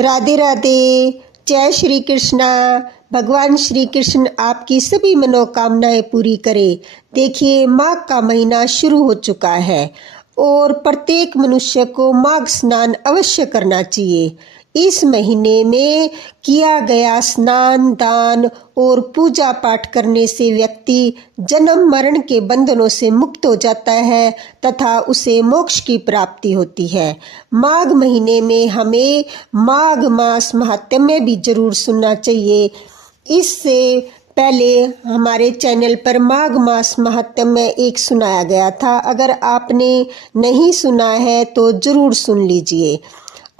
राधे राधे। जय श्री कृष्णा। भगवान श्री कृष्ण आपकी सभी मनोकामनाएं पूरी करे। देखिए, माघ का महीना शुरू हो चुका है और प्रत्येक मनुष्य को माघ स्नान अवश्य करना चाहिए। इस महीने में किया गया स्नान, दान और पूजा पाठ करने से व्यक्ति जन्म मरण के बंधनों से मुक्त हो जाता है तथा उसे मोक्ष की प्राप्ति होती है। माघ महीने में हमें माघ मास महात्म्य भी जरूर सुनना चाहिए। इससे पहले हमारे चैनल पर माघ मास महात्म्य एक सुनाया गया था। अगर आपने नहीं सुना है तो जरूर सुन लीजिए।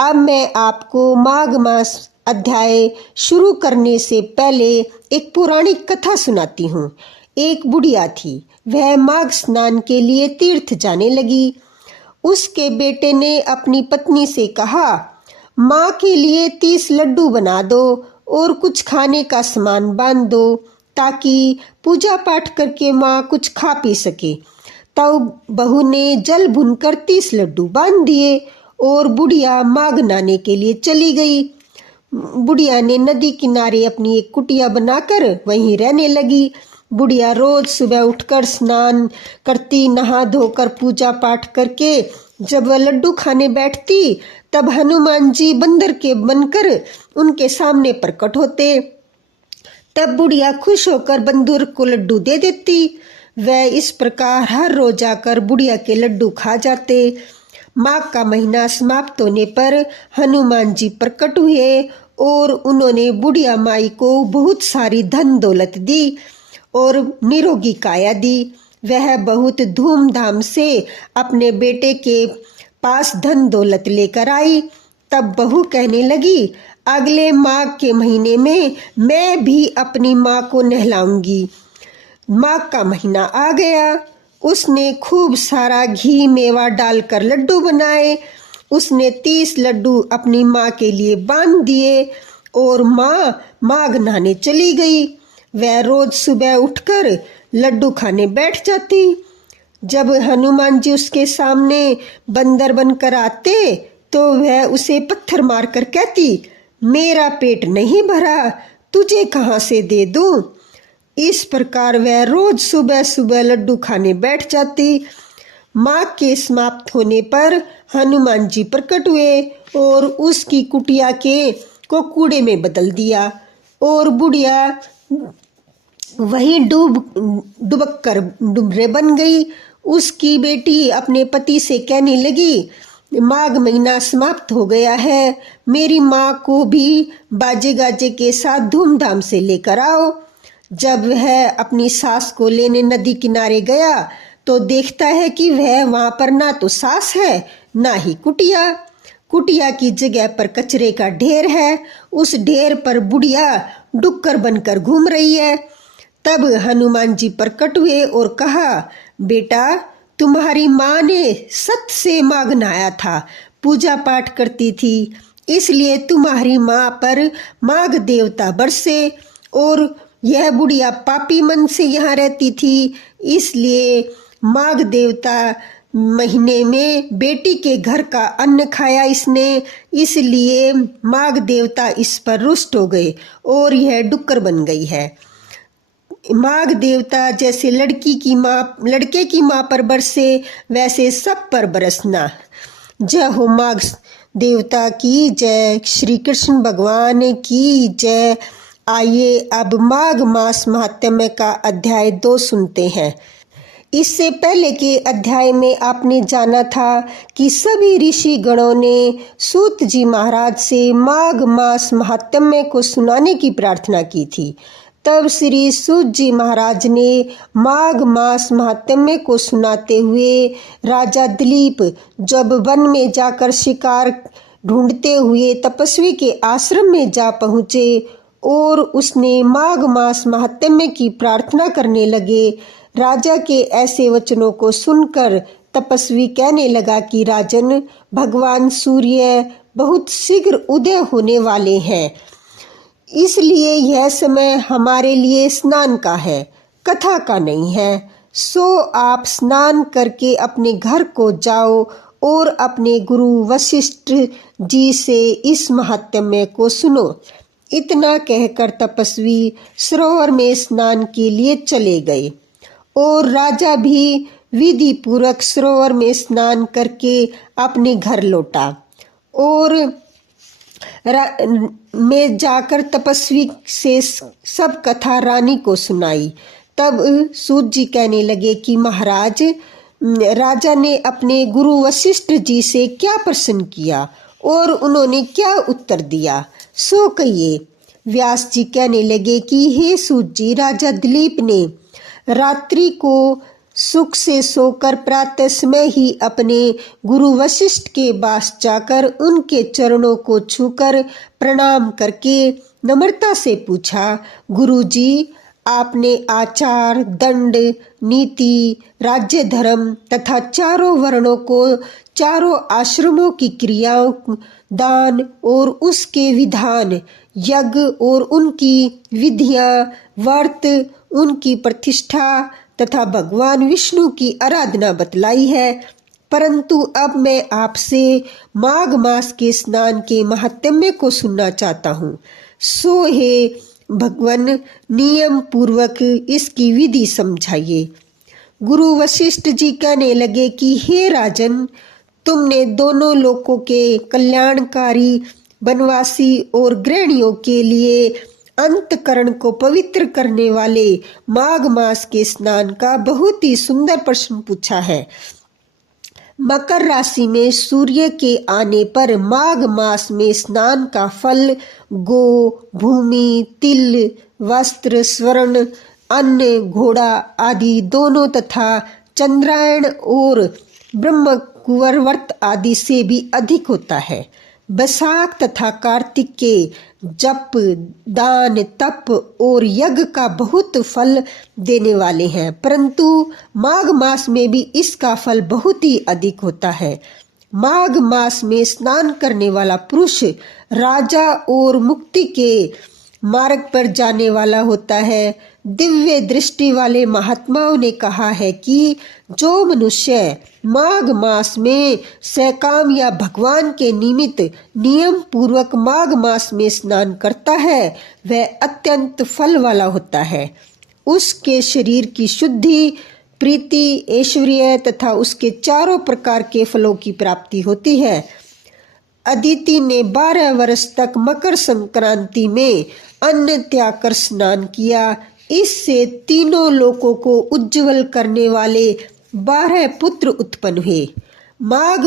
अब मैं आपको माघ मास अध्याय शुरू करने से पहले एक पौराणिक कथा सुनाती हूँ। एक बुढ़िया थी, वह माघ स्नान के लिए तीर्थ जाने लगी। उसके बेटे ने अपनी पत्नी से कहा, माँ के लिए 30 लड्डू बना दो और कुछ खाने का सामान बांध दो ताकि पूजा पाठ करके माँ कुछ खा पी सके। तब बहू ने जल भूनकर 30 लड्डू बांध दिए और बुढ़िया माघ नहाने के लिए चली गई। बुढ़िया ने नदी किनारे अपनी एक कुटिया बनाकर वहीं रहने लगी। बुढ़िया रोज सुबह उठकर स्नान करती, नहा धोकर पूजा पाठ करके जब वह लड्डू खाने बैठती तब हनुमान जी बंदर के बनकर उनके सामने प्रकट होते। तब बुढ़िया खुश होकर बंदर को लड्डू दे देती। वह इस प्रकार हर रोज आकर बुढ़िया के लड्डू खा जाते। माघ का महीना समाप्त होने पर हनुमान जी प्रकट हुए और उन्होंने बुढ़िया माई को बहुत सारी धन दौलत दी और निरोगी काया दी। वह बहुत धूमधाम से अपने बेटे के पास धन दौलत लेकर आई। तब बहू कहने लगी, अगले माघ के महीने में मैं भी अपनी माँ को नहलाऊंगी। माघ का महीना आ गया। उसने खूब सारा घी मेवा डालकर लड्डू बनाए। उसने 30 लड्डू अपनी माँ के लिए बांध दिए और माँ माघ नहाने चली गई। वह रोज सुबह उठकर लड्डू खाने बैठ जाती। जब हनुमान जी उसके सामने बंदर बनकर आते तो वह उसे पत्थर मारकर कहती, मेरा पेट नहीं भरा, तुझे कहाँ से दे दूं। इस प्रकार वह रोज सुबह सुबह लड्डू खाने बैठ जाती। माघ के समाप्त होने पर हनुमान जी प्रकट हुए और उसकी कुटिया को कूड़े में बदल दिया और बुढ़िया वहीं डुबक कर डुबरे बन गई। उसकी बेटी अपने पति से कहने लगी, माघ महीना समाप्त हो गया है, मेरी माँ को भी बाजे गाजे के साथ धूमधाम से लेकर आओ। जब वह अपनी सास को लेने नदी किनारे गया तो देखता है कि वह वहां पर ना तो सास है ना ही कुटिया। कुटिया की जगह पर कचरे का ढेर है। उस ढेर पर बुढ़िया डुक्कर बनकर घूम रही है। तब हनुमान जी प्रकट हुए और कहा, बेटा, तुम्हारी माँ ने सत से माघ नहाया था, पूजा पाठ करती थी, इसलिए तुम्हारी माँ पर माघ देवता बरसे और यह बुढ़िया पापी मन से यहाँ रहती थी, इसलिए माघ देवता महीने में बेटी के घर का अन्न खाया इसने, इसलिए माघ देवता इस पर रुष्ट हो गए और यह डुक्कर बन गई है। माघ देवता जैसे लड़के की माँ पर बरसे वैसे सब पर बरसना। जय हो माघ देवता की जय। श्री कृष्ण भगवान की जय। आइए अब माघ मास महात्म्य का अध्याय 2 सुनते हैं। इससे पहले के अध्याय में आपने जाना था कि सभी ऋषि गणों ने सूत जी महाराज से माघ मास महात्म्य को सुनाने की प्रार्थना की थी। तब श्री सूत जी महाराज ने माघ मास महात्म्य को सुनाते हुए राजा दिलीप जब वन में जाकर शिकार ढूंढते हुए तपस्वी के आश्रम में जा पहुँचे और उसने माघ मास महात्म्य की प्रार्थना करने लगे। राजा के ऐसे वचनों को सुनकर तपस्वी कहने लगा कि राजन, भगवान सूर्य बहुत शीघ्र उदय होने वाले हैं, इसलिए यह समय हमारे लिए स्नान का है, कथा का नहीं है। सो आप स्नान करके अपने घर को जाओ और अपने गुरु वशिष्ठ जी से इस महात्म्य को सुनो। इतना कहकर तपस्वी सरोवर में स्नान के लिए चले गए और राजा भी विधि पूर्वक सरोवर में स्नान करके अपने घर लौटा और में जाकर तपस्वी से सब कथा रानी को सुनाई। तब सूत जी कहने लगे कि महाराज, राजा ने अपने गुरु वशिष्ठ जी से क्या प्रश्न किया और उन्होंने क्या उत्तर दिया, सो कहिए। व्यास जी कहने लगे कि हे सूत जी, राजा दिलीप ने रात्रि को सुख से सोकर प्रातः समय ही अपने गुरु वशिष्ठ के पास जाकर उनके चरणों को छूकर प्रणाम करके नम्रता से पूछा, गुरु जी, आपने आचार, दंड, नीति, राज्य, धर्म तथा चारों वर्णों को, चारों आश्रमों की क्रियाओं, दान और उसके विधान, यज्ञ और उनकी विधियां, व्रत, उनकी प्रतिष्ठा तथा भगवान विष्णु की आराधना बतलाई है। परंतु अब मैं आपसे माघ मास के स्नान के महात्म्य को सुनना चाहता हूँ। सो हे भगवान, नियम पूर्वक इसकी विधि समझाइए। गुरु वशिष्ठ जी कहने लगे कि हे राजन, तुमने दोनों लोकों के कल्याणकारी, वनवासी और गृहिणियों के लिए अंतकरण को पवित्र करने वाले माघ मास के स्नान का बहुत ही सुंदर प्रश्न पूछा है। मकर राशि में सूर्य के आने पर माघ मास में स्नान का फल गो, भूमि, तिल, वस्त्र, स्वर्ण, अन्न, घोड़ा आदि दोनों तथा चंद्रायण और ब्रह्मकुंवर व्रत आदि से भी अधिक होता है। बैसाख तथा कार्तिक के जप, दान, तप और यज्ञ का बहुत फल देने वाले हैं, परंतु माघ मास में भी इसका फल बहुत ही अधिक होता है। माघ मास में स्नान करने वाला पुरुष राजा और मुक्ति के मार्ग पर जाने वाला होता है। दिव्य दृष्टि वाले महात्माओं ने कहा है कि जो मनुष्य माघ मास में सकाम या भगवान के निमित्त नियम पूर्वक माघ मास में स्नान करता है वह अत्यंत फल वाला होता है। उसके शरीर की शुद्धि, प्रीति, ऐश्वर्य तथा उसके चारों प्रकार के फलों की प्राप्ति होती है। अदिति ने 12 वर्ष तक मकर संक्रांति में अन्न त्याग कर स्नान किया। इससे तीनों लोकों को उज्जवल करने वाले 12 पुत्र उत्पन्न हुए। माघ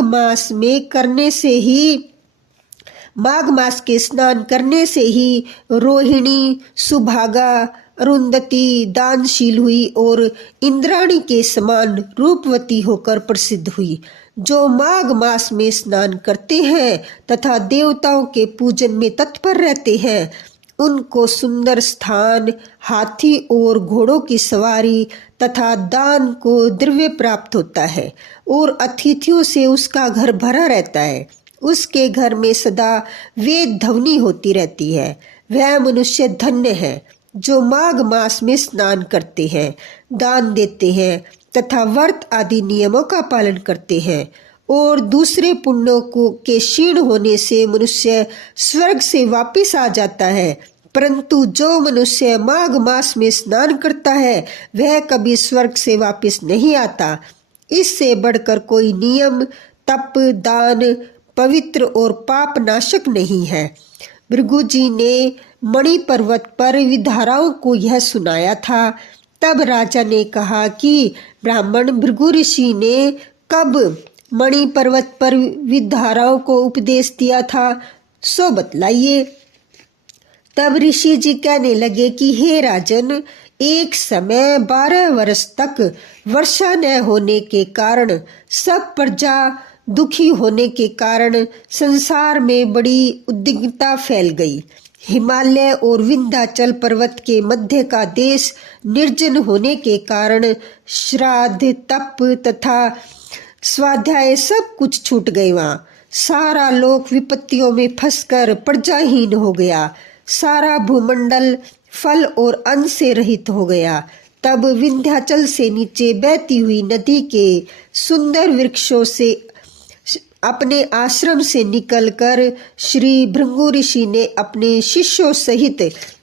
मास के स्नान करने से ही रोहिणी, सुभागा, अरुंधति दानशील हुई और इंद्राणी के समान रूपवती होकर प्रसिद्ध हुई। जो माघ मास में स्नान करते हैं तथा देवताओं के पूजन में तत्पर रहते हैं, उनको सुंदर स्थान, हाथी और घोड़ों की सवारी तथा दान को द्रव्य प्राप्त होता है और अतिथियों से उसका घर भरा रहता है। उसके घर में सदा वेद ध्वनि होती रहती है। वह मनुष्य धन्य है जो माघ मास में स्नान करते हैं, दान देते हैं तथा व्रत आदि नियमों का पालन करते हैं। और दूसरे पुण्यों के क्षीण होने से मनुष्य स्वर्ग से वापस आ जाता है, परंतु जो मनुष्य माघ मास में स्नान करता है वह कभी स्वर्ग से वापस नहीं आता। इससे बढ़कर कोई नियम, तप, दान पवित्र और पाप नाशक नहीं है। भृगु जी ने मणि पर्वत पर विधाराओं को यह सुनाया था। तब राजा ने कहा कि ब्राह्मण भृगु ऋषि ने कब मणि पर्वत पर विधाराओं को उपदेश दिया था, सो बतलाइए। तब ऋषि जी कहने लगे कि हे राजन, एक समय 12 वर्ष तक वर्षा न होने के कारण सब प्रजा दुखी होने के कारण संसार में बड़ी उद्विग्नता फैल गई। हिमालय और विंध्याचल पर्वत के मध्य का देश निर्जन होने के कारण श्राद्ध, तप तथा स्वाध्याय सब कुछ छूट गए। वहाँ सारा लोक विपत्तियों में फंसकर प्रजाहीन हो गया। सारा भूमंडल फल और अन्न से रहित हो गया। तब विंध्याचल से नीचे बहती हुई नदी के सुंदर वृक्षों से अपने आश्रम से निकलकर श्री भृगु ऋषि ने अपने शिष्यों सहित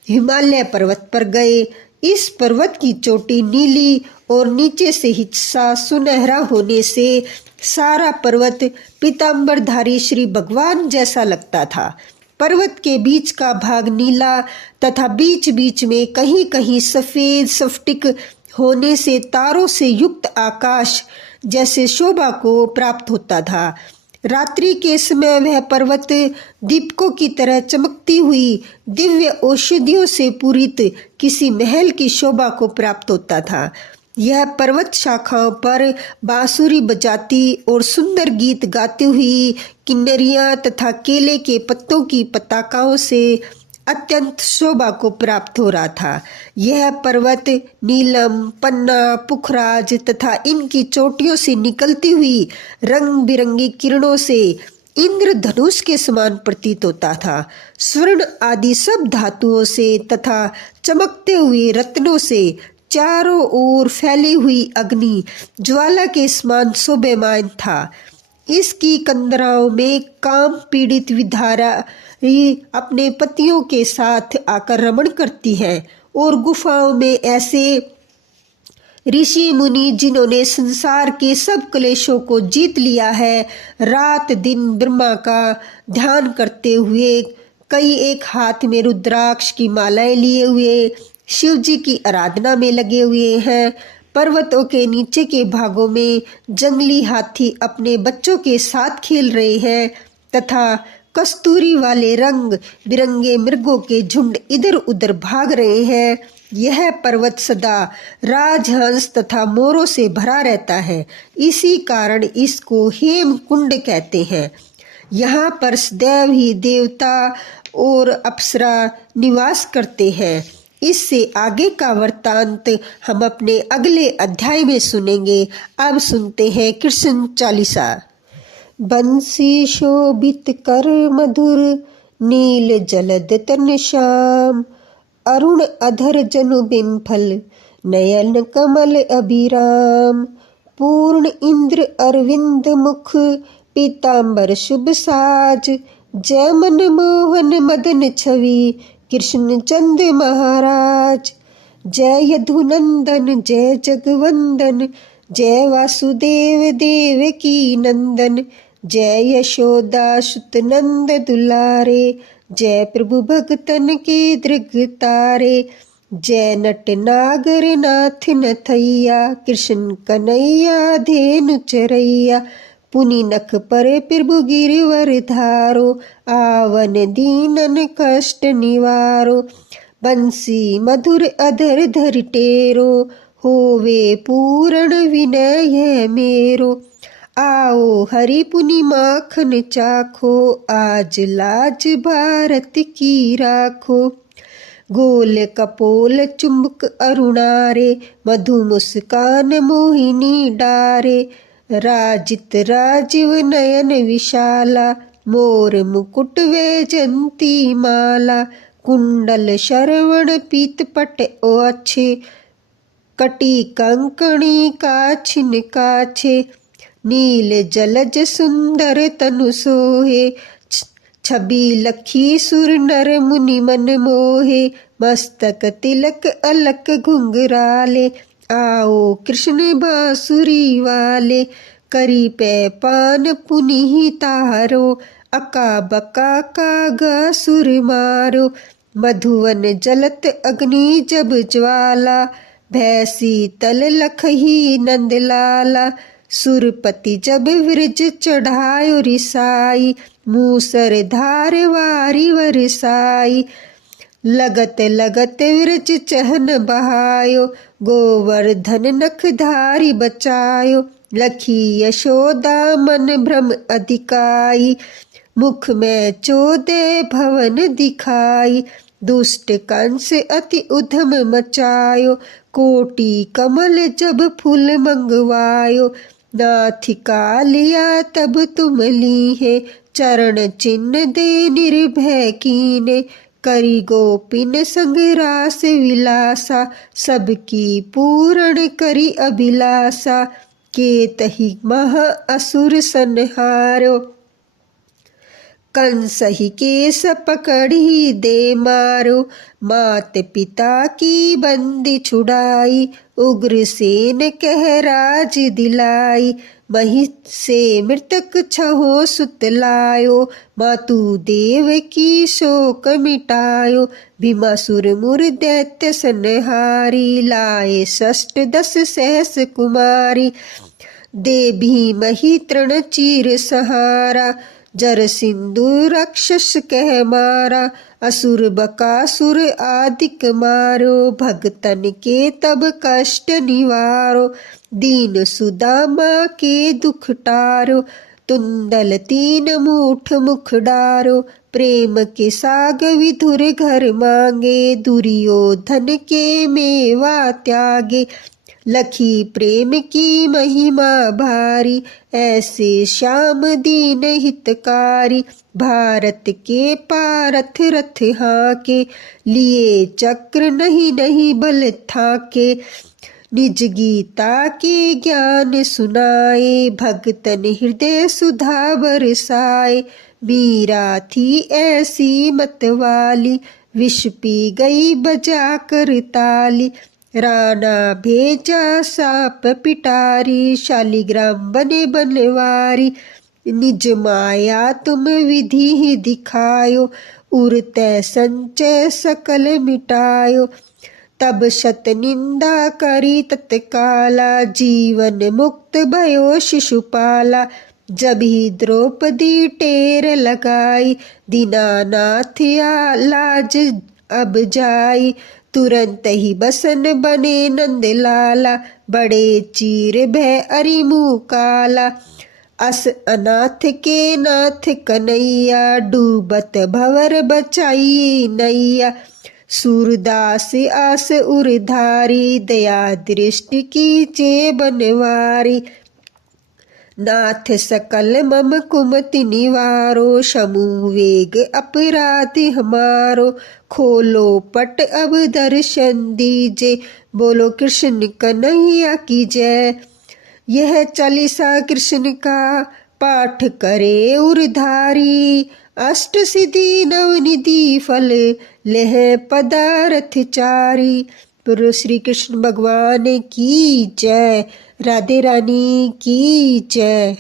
हिमालय पर्वत पर गए। इस पर्वत की चोटी नीली और नीचे से हिस्सा सुनहरा होने से सारा पर्वत पीतांबरधारी श्री भगवान जैसा लगता था। पर्वत के बीच का भाग नीला तथा बीच बीच में कहीं कहीं सफेद स्फटिक होने से तारों से युक्त आकाश जैसे शोभा को प्राप्त होता था। रात्रि के समय वह पर्वत दीपकों की तरह चमकती हुई दिव्य औषधियों से पूरित किसी महल की शोभा को प्राप्त होता था। यह पर्वत शाखाओं पर बांसुरी बजाती और सुंदर गीत गाती हुई किन्नरियां तथा केले के पत्तों की पताकाओं से अत्यंत शोभा को प्राप्त हो रहा था। यह पर्वत नीलम, पन्ना, पुखराज तथा इनकी चोटियों से निकलती हुई रंग बिरंगी किरणों से इंद्रधनुष के समान प्रतीत होता था। स्वर्ण आदि सब धातुओं से तथा चमकते हुए रत्नों से चारों ओर फैली हुई अग्नि ज्वाला के समान शोभायमान था। इसकी कंदराओं में काम पीड़ित विधारा अपने पतियों के साथ आकर रमण करती है और गुफाओं में ऐसे ऋषि मुनि जिन्होंने संसार के सब क्लेशों को जीत लिया है, रात दिन ब्रह्मा का ध्यान करते हुए कई एक हाथ में रुद्राक्ष की मालाएं लिए हुए शिव जी की आराधना में लगे हुए हैं। पर्वतों के नीचे के भागों में जंगली हाथी अपने बच्चों के साथ खेल रहे हैं तथा कस्तूरी वाले रंग बिरंगे मृगों के झुंड इधर उधर भाग रहे हैं। यह पर्वत सदा राजहंस तथा मोरों से भरा रहता है, इसी कारण इसको हेम कुंड कहते हैं। यहाँ पर सदैव ही देवता और अप्सरा निवास करते हैं। इससे आगे का वृत्तांत हम अपने अगले अध्याय में सुनेंगे। अब सुनते हैं कृष्ण चालीसा। बंसी शोभित कर मधुर, नील जलद तन श्याम, अरुण अधर जनु बिंफल, नयन कमल अभिराम, पूर्ण इंद्र अरविंद मुख, पीतांबर शुभ साज, जय मन मोहन मदन छवि, कृष्ण चंद महाराज। जय यदुनंदन जय जगवंदन, जय वासुदेव देवकी नंदन, जय यशोदा सुत नंद दुलारे, जय प्रभु भगतन के दृग तारे, जय नट नागर नाथ नथैया, कृष्ण कन्हैया धेनु चरैया, पुनि नख पर प्रभु गिरवर धारो, आवन दीनन कष्ट निवारो, बंसी मधुर अधर धर टेरो, होवे पूर्ण विनय मेरो, आओ हरि पुनि माखन चाखो, आज लाज भारत की राखो, गोल कपोल चुंबक अरुणारे, मधु मुस्कान मोहिनी डारे, राजित राजीव नयन विशाला, मोर मुकुट वैजंती माला, कुंडल शरवण पीत पट ओ अच्छे, कटी कंकणी काछिन काछे, नील जलज सुंदर तनु सोहे, छवि लखी सुर नर मुनि मन मोहे, मस्तक तिलक अलक घुंघराले, आओ कृष्ण बांसुरी वाले, करी पै पान पुनि तारो, अका बका का गा सुर मारो, मधुवन जलत अग्नि जब ज्वाला, भैसी तल लखही नंद लाला, सुरपति जब विरज चढ़ायो रिसाई, मूसर धार वारी वरसाई, लगत लगत विरज चहन बहायो, गोवर्धन नख धारी बचायो, लखी यशोदा मन भ्रम अधिकाई, मुख में 14 भवन दिखाई, दुष्ट कंस अति उधम मचायो, कोटि कमल जब फूल मंगवायो, नाथिका लिया तब तुम ली है, चरण चिन्ह दे निर्भय कीने, करी गोपिन संग रास विलासा, सबकी पूर्ण करी अभिलाषा, केतहि महा असुर संहारो। कंस ही केस पकड़ी दे मारो, मात पिता की बंदी छुड़ाई। उग्रसेन कह राज दिलाई, मही से मृतक छहो सुत लायो। मातु देव की शोक मिटायो, भीमासुर मुर दैत्य संहारी। लाए षष्ठ 10 सहस कुमारी, दे भीम ही तृण चीर सहारा। जर सिंधु राक्षस कह मारा, असुर बकासुर आदिक मारो। भगतन के तब कष्ट निवारो, दीन सुदामा के दुख टारो। तुंदल 3 मूठ मुख डारो, प्रेम के साग विधुर घर मांगे। दुर्योधन के मेवा त्यागे, लखी प्रेम की महिमा भारी। ऐसे श्याम दीन हितकारी, भारत के पारथ रथ हाके। लिए चक्र नहीं नहीं बल थाके, निज गीता के ज्ञान सुनाए। भगतन हृदय सुधा बरसाए, मीरा थी ऐसी मतवाली। विष पी गई बजा कर ताली, राणा भेजा साप पिटारी। शालिग्राम बने बनवारी, निज माया तुम विधि ही दिखायो। उरतै संचय सकल मिटायो, तब शत निंदा करी तत्काला। जीवन मुक्त भयो शिशुपाला, जब ही द्रौपदी टेर लगाई। दीनानाथ लाज अब जाई, तुरंत ही बसन बने नंद लाला। बड़े चीर भय अरिमु काला, अस अनाथ के नाथ कन्हैया। डूबत भंवर बचाई नैया, सूरदास आस उरधारी। दया दृष्टि कीचे बनवारी, नाथ सकल मम कुमति निवारो। समू वेग अपराध हमारो, खोलो पट अब दर्शन दीजे। बोलो कृष्ण कन्हैया की जय। यह चालीसा कृष्ण का पाठ करे उरधारी। अष्ट सिद्धि नवनिधि फल लेह पदारथ चारी। बोलो श्री कृष्ण भगवान की जय। राधे रानी की जय।